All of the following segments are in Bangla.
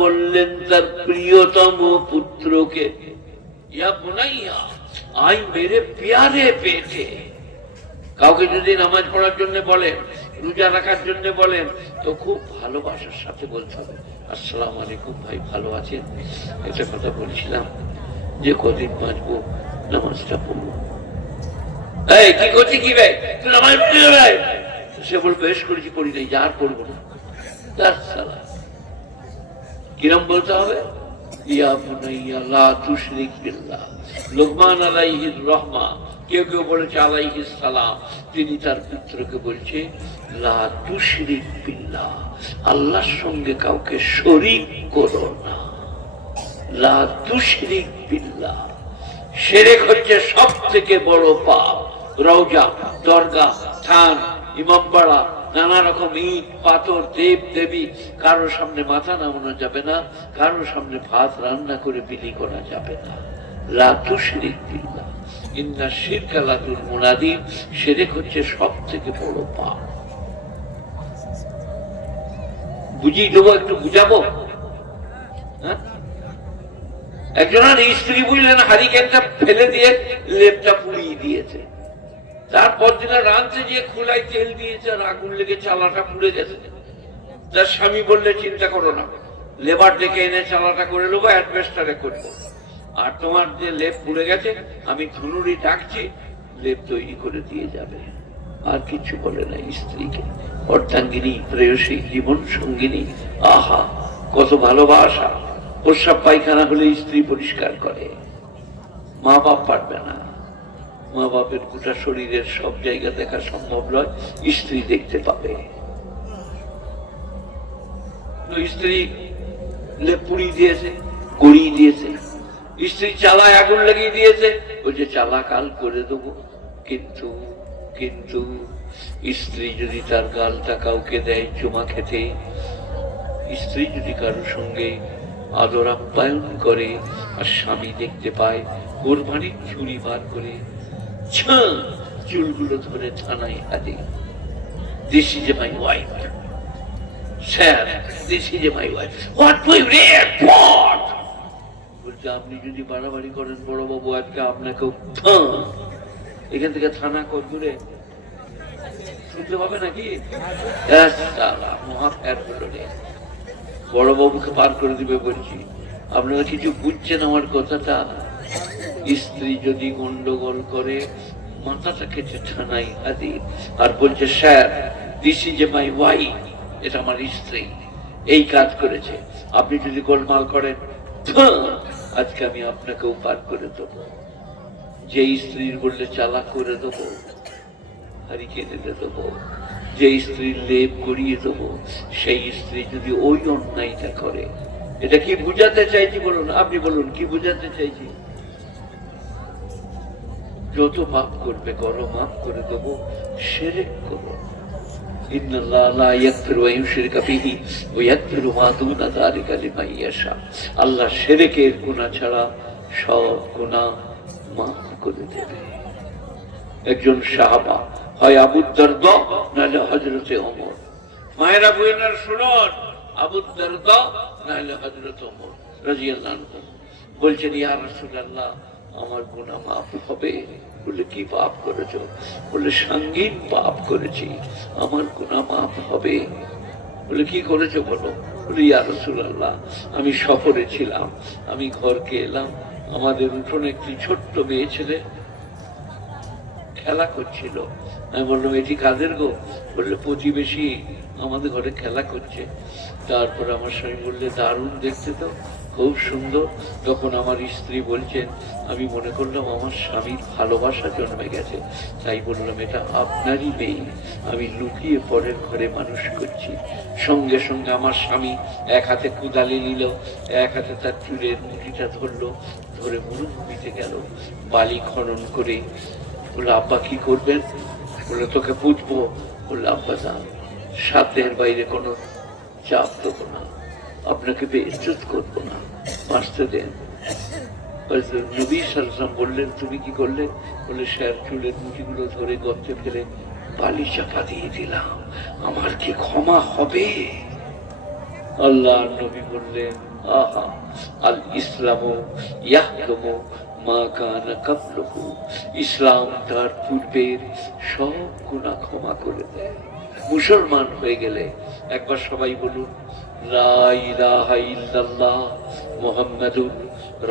বললেন তার প্রিয়তম পুত্রকে, ইয়া বুনাইয়া আই মেরে প্যারে বেটে। কাউকে যদি নামাজ পড়ার জন্য বলেন, রোজা রাখার জন্য বলেন, তো খুব ভালোবাসার সাথে বলতে হবে, আসসালামু আলাইকুম ভাই, ভালো আছেন? একটা কথা বলছিলাম যে কদিন বাঁচবো, নামাজটা পড়বো। এই কি করছি কি ভাই, তুই নামাজ পড়ি ভাই? সে বল বেশ করেছি, পড়ি নাই, যা আর পড়বো না। কিরম বলতে হবে? ইয়া বুনাইয়া লা তুশরিক বিল্লাহ। লোকমান আলাইহির রহমা, কেউ কেউ বলেছে আলাইহিস সালাম, তিনি তার পুত্রকে বলছে লা তুশরিক বিল্লাহ, আল্লাহর সঙ্গে কাউকে শরীক করো না। লা তুশরিক বিল্লাহ। শিরক হচ্ছে সব থেকে বড় পাপ। রওজা, দরগা, থান, ইমামবাড়া, নানা রকম ইট পাথর, দেব দেবী, কারোর সামনে মাথা নামানো যাবে না, কারোর সামনে ভাত রান্না করে বিলি করা যাবে না। লা তুশরিক বিল্লাহ ইন্না শিরকা লাযুল মুনাদিম। শিরক হচ্ছে সব থেকে বড় পাপ। বুঝিয়ে দেবো, একটু বুঝাবো। একজনের স্ত্রী বুঝলেন হারিকেনটা ফেলে দিয়ে লেপটা পুড়িয়ে দিয়েছে। তারপর দিনে রাঁধতে গিয়ে খোলায় তেল দিয়েছে আর আগুন লেগে চালাটা পুড়ে গেছে। তার স্বামী বললে চিন্তা করো না, লেবার ডেকে এনে চালাটা করে নেবো, অ্যাডভেস্টারে করবো, আর তোমার যে লেপ পুড়ে গেছে আমি ধুনুরি ডাকছি, লেপ তৈরি করে দিয়ে যাবে। আর কিছু বলে না স্ত্রীকে। অর্ধাঙ্গিনী, প্রেয়সী, জীবন সঙ্গিনী, আহা কত ভালোবাসা। প্রস্রাব পায়খানা হলে স্ত্রী পরিষ্কার করে, মা বাপ পারবে না। মা বাপের গোটা শরীরের সব জায়গা দেখা সম্ভব নয়, স্ত্রী দেখতে পাবে। স্ত্রী লেপ পুড়িয়ে দিয়েছে, গড়িয়ে দিয়েছে, স্ত্রী চালায় আগুন লাগিয়ে দিয়েছে, ওই যে চালা কাল করে দেবো। কিন্তু কিন্তু স্ত্রী যদি তার গালটা কাউকে দেয় চুমা খেতে, স্ত্রী যদি কারোর সঙ্গে আদর আপ্যায়ন করে আর স্বামী দেখতে পায়, কোরবানির চুরি বার করে চুলগুলো ধরে থানায় হাতে, this is my wife sir, this is my wife, what we red for. বলছে আপনি যদি বাড়াবাড়ি করেন বড় বাবু, আজকে আপনাকেও এখান থেকে থানা কত দূরে শুনতে পাবে নাকি? মহাফের হলো রে, বড় বাবুকে পার করে দিবে বলছি। আপনারা কিছু বুঝছেন আমার কথাটা? স্ত্রী যদি গন্ডগোল করে, মাথাটা কেটে থানায় হাজির আর বলছে sir, this is my wife, এটা আমার স্ত্রী, এই কাজ করেছে। আপনি যদি গোলমাল করেন, আজকে আমি আপনাকেও পার করে দেবো। যে স্ত্রীর বললে চালাক করে দেবো, হারিকেনে দেবো, যে স্ত্রীর লেপ গড়িয়ে দেবো, সেই স্ত্রী যদি ওই অন্যায়টা করে, এটা কি বুঝাতে চাইছি বলুন? আপনি বলুন কি বুঝাতে চাইছি? যত মাফ করবে করো, মাফ করে দেবো। শিরক করো, ইন্নাল্লাহ লা ইয়াগফিরু আন ইউশরিকা বিহি ওয়া ইয়াগফিরু মা দুনা যালিকা লিমান ইয়াশা। আল্লাহ শিরকের গুনাহ ছাড়া সব গুনাহ মাফ করে দেবে। একজন সাহাবা, হয় আবু দারদা নাহলে হযরতে ওমর। মায়েরা বোনেরা শুনুন, আবু দারদা নাহলে হযরত ওমর রাদিয়াল্লাহু আনহু বলছেন, ইয়া রাসূলুল্লাহ আমার গুনাহ মাফ হবে? বলে কি পাপ করেছো? বলে সঙ্গীন পাপ করেছি, আমার গুনাহ মাফ হবে? বলে কি করেছো বলো? বলে ইয়া রাসূলুল্লাহ আমি সফরে ছিলাম, আমি ঘরকে এলাম, আমাদের উঠোনে একটি ছোট্ট মেয়ে ছেলে খেলা করছিল। আমি বললাম এটি কাদের গো? বললে প্রতিবেশী আমাদের ঘরে খেলা করছে। তারপর আমার স্বামী বললে দারুণ দেখতে তো, খুব সুন্দর। তখন আমার স্ত্রী বলছেন, আমি মনে করলাম আমার স্বামীর ভালোবাসা জন্মে গেছে, তাই বললাম এটা আপনারই মেয়ে, আমি লুকিয়ে পরের ঘরে মানুষ করছি। সঙ্গে সঙ্গে আমার স্বামী এক হাতে কুদালি নিল, এক হাতে তার চুলের মুঠিটা ধরলো, ধরে মরুভূমিতে গেল, বালি খনন করে। বললো আব্বা কি করবেন? বললো তোকে বুঝবো। বললো আব্বা যান, সাধ্যের বাইরে কোনো চাপ দেবো না, আপনাকে বেইজ্জত করবো না, বাঁচতে দেন। নবী সাল্লাল্লাহু আলাইহি ওয়াসাল্লাম বললেন তুমি কি করলে? বলে স্যার চুলের মুঠিগুলো ধরে গর্তে ফেলে বালি চাপা দিয়ে দিলাম, আমার কি ক্ষমা হবে? আল্লাহ নবী বললেন, আহা, আল ইসলামু ইয়াহকুমু মা কানা ক্বাবলুহু, ইসলাম তার পূর্বের সব গুনাহ ক্ষমা করে দেয়। মুসলমান হয়ে গেলে একবার সবাই বলুন, লা ইলাহা ইল্লাল্লাহ মুহাম্মাদুর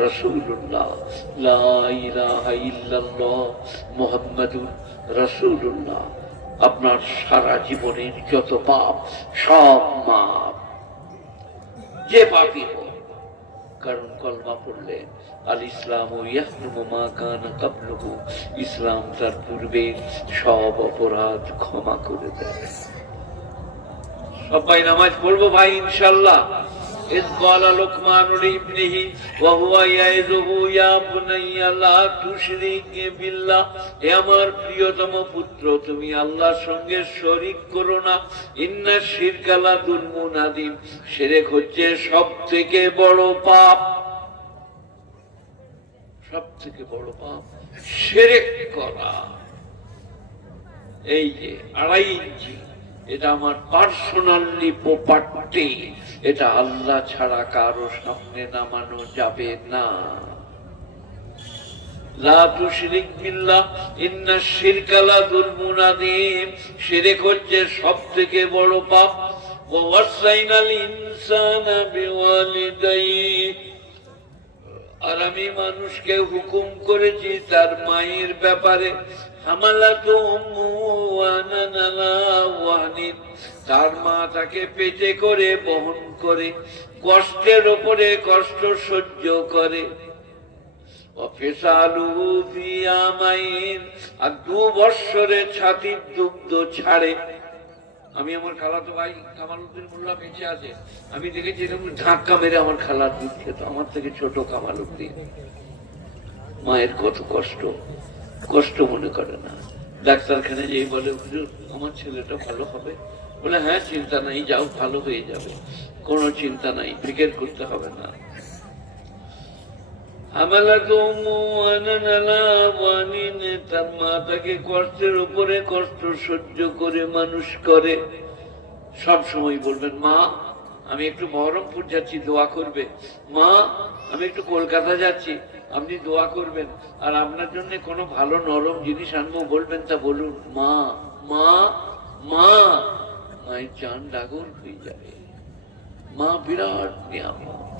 রাসূলুল্লাহ, লা ইলাহা ইল্লাল্লাহ মুহাম্মাদুর রাসূলুল্লাহ। আপনার সারা জীবনের যত পাপ সব মাপ, যে পাপই হোক, কারণ কলমা পড়লে আল ইসলাম ইয়াহকুমু মা কানা ক্বাবলুহু, ইসলাম তার পূর্বের সব অপরাধ ক্ষমা করে দেয়। সবাই নামাজ পড়বো ভাই ইনশাআল্লাহ। إذ قال لقمان لابنه وهو يعظه يا بني لا تشرك بالله, হে আমার প্রিয়তম পুত্র, তুমি আল্লাহর সঙ্গে শরীক করো না। ইন্না শিরকা লাযুলমুন আযীম, শিরক হচ্ছে সবথেকে বড় পাপ। সবথেকে বড় পাপ শিরক করা। এই যে 2.5 ইঞ্চি, এটা আমার পার্সোনালি প্রপার্টি, এটা আল্লাহ ছাড়া কারো সামনে নামানো যাবে না। লা তুশরিক বিল্লাহ ইন্নাশ শিরকা লাযুলমুন আযীম, শিরক হচ্ছে সবথেকে বড় পাপ। ওয়া ওয়াসাইনাল ইনসানা বিওয়ালিদাইহি, আর আমি মানুষকে হুকুম করেছি তার মায়ের ব্যাপারে। হামালাতু উম্মুহু ওয়াহানান আলা ওয়াহনিন, তার মা তাকে পেটে করে বহন করে, কষ্টের উপরে কষ্ট সহ্য করে। ওয়াফিসালুহু ফি আমাইন, আর 2 বৎসরে ছাতির দুগ্ধ ছাড়ে। আমি আমার খালাতো ভাই কামালউদ্দিন মোল্লা বেঁচে আছে, আমি দেখেছি এরকম ধাক্কা মেরে আমার খালার দুধ খেত, আমার থেকে ছোট কামালউদ্দিন। মায়ের কত কষ্ট, কষ্ট মনে করে না। ডাক্তারখানে যেই বলে, হুজুর আমার ছেলেটা ভালো হবে, বলে হ্যাঁ চিন্তা নাই, যাও ভালো হয়ে যাবে, কোনো চিন্তা নাই, ফিকির করতে হবে না। তার মা তাকে কষ্টের উপরে কষ্ট সহ্য করে মানুষ করে। সব সময় বলবেন, মা আমি একটু বহরমপুর যাচ্ছি, দোয়া করবে। মা আমি একটু কলকাতা যাচ্ছি, আপনি দোয়া করবেন। আর আপনার জন্য কোনো ভালো নরম জিনিস আনবো, বলবেন, তা বলুন। মা মা মা, মায়ের জান ডাগর হয়ে যাবে। মা বিরাট নিয়ামত।